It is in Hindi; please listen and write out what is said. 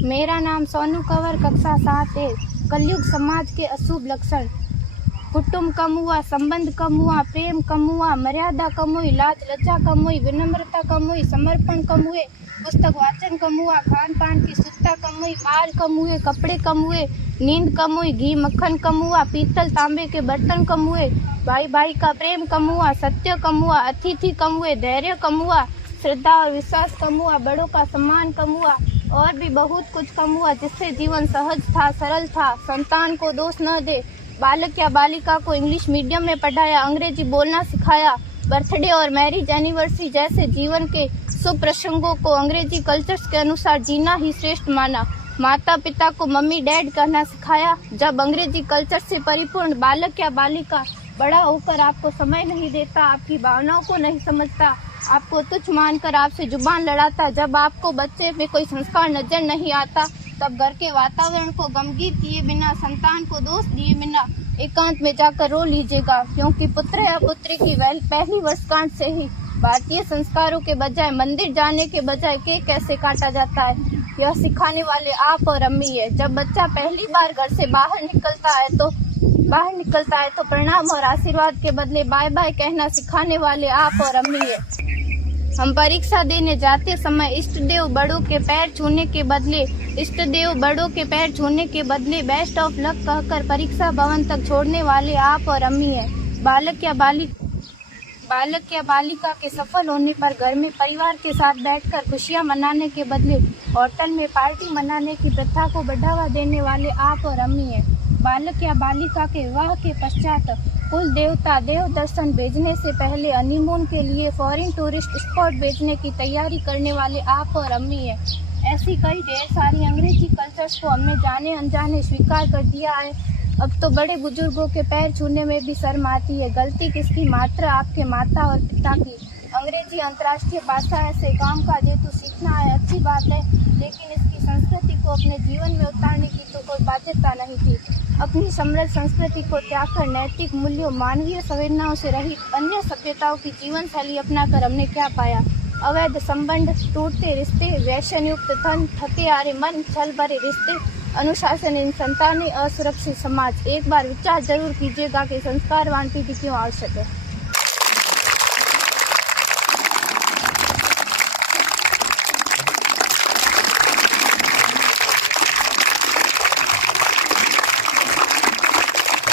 मेरा नाम सोनू कंवर, कक्षा 7 है। कलयुग समाज के अशुभ लक्षण। कुटुंब कम हुआ, संबंध कम हुआ, प्रेम कम हुआ, मर्यादा कम हुई, लाज लज्जा कम हुई, विनम्रता कम हुई, समर्पण कम हुए, पुस्तक वाचन कम हुआ, खान पान की शुद्धता कम हुई, बाल कम हुए, कपड़े कम हुए, नींद कम हुई, घी मक्खन कम हुआ, पीतल तांबे के बर्तन कम हुए, भाई भाई का प्रेम कम हुआ, सत्य कम हुआ, अतिथि कम हुए, धैर्य कम हुआ, श्रद्धा और विश्वास कम हुआ, बड़ों का सम्मान कम हुआ और भी बहुत कुछ कम हुआ जिससे जीवन सहज था, सरल था। संतान को दोष न दे। बालक या बालिका को इंग्लिश मीडियम में पढ़ाया, अंग्रेजी बोलना सिखाया। बर्थडे और मैरिज एनिवर्सरी जैसे जीवन के शुभ प्रसंगों को अंग्रेजी कल्चर्स के अनुसार जीना ही श्रेष्ठ माना। माता पिता को मम्मी डैड कहना सिखाया। जब अंग्रेजी कल्चर से परिपूर्ण बालक या बालिका बड़ा होकर आपको समय नहीं देता, आपकी भावनाओं को नहीं समझता, आपको तुच्छ मानकर आपसे जुबान लड़ाता, जब आपको बच्चे में कोई संस्कार नजर नहीं आता, तब घर के वातावरण को गमगीन किए बिना, संतान को दोष दिए बिना एकांत में जाकर रो लीजिएगा, क्योंकि पुत्र या पुत्री की पहली वर्षगांठ से ही भारतीय संस्कारों के बजाय, मंदिर जाने के बजाय केक कैसे काटा जाता है, यह सिखाने वाले आप और अम्मी है। जब बच्चा पहली बार घर से बाहर निकलता है तो प्रणाम और आशीर्वाद के बदले बाय बाय कहना सिखाने वाले आप और अम्मी है। हम परीक्षा देने जाते समय इष्ट देव बड़ों के पैर छूने के बदले बेस्ट ऑफ लक कहकर परीक्षा भवन तक छोड़ने वाले आप और अम्मी है। बालक या बालिका के सफल होने पर घर में परिवार के साथ बैठकर खुशियां मनाने के बदले होटल में पार्टी मनाने की प्रथा को बढ़ावा देने वाले आप और अम्मी है। बालक या बालिका के विवाह के पश्चात कुल देवता देव दर्शन भेजने से पहले हनीमून के लिए फॉरेन टूरिस्ट स्पॉट भेजने की तैयारी करने वाले आप और अम्मी है। ऐसी कई ढेर सारी अंग्रेजी कल्चर्स को हमने जाने अनजाने स्वीकार कर दिया है। अब तो बड़े बुजुर्गों के पैर छूने में भी शर्म आती है। गलती किसकी? मात्र आपके माता और पिता की। अंग्रेजी अंतर्राष्ट्रीय भाषा है, से काम का जेतु सीखना है, अच्छी बात है, लेकिन इसकी संस्कृति को अपने जीवन में उतारने की तो कोई बाध्यता नहीं थी। अपनी समृद्ध संस्कृति को त्याग कर नैतिक मूल्यों, मानवीय संवेदनाओं से रहित अन्य सभ्यताओं की जीवन शैली अपनाकर हमने क्या पाया? अवैध संबंध, टूटते रिश्ते, व्यसन युक्त धन, थके हारे मन, छल भरे रिश्ते, अनुशासनहीन संतानें, असुरक्षित समाज। एक बार विचार जरूर कीजिएगा कि संस्कारवान पीढ़ी क्यों आवश्यक है।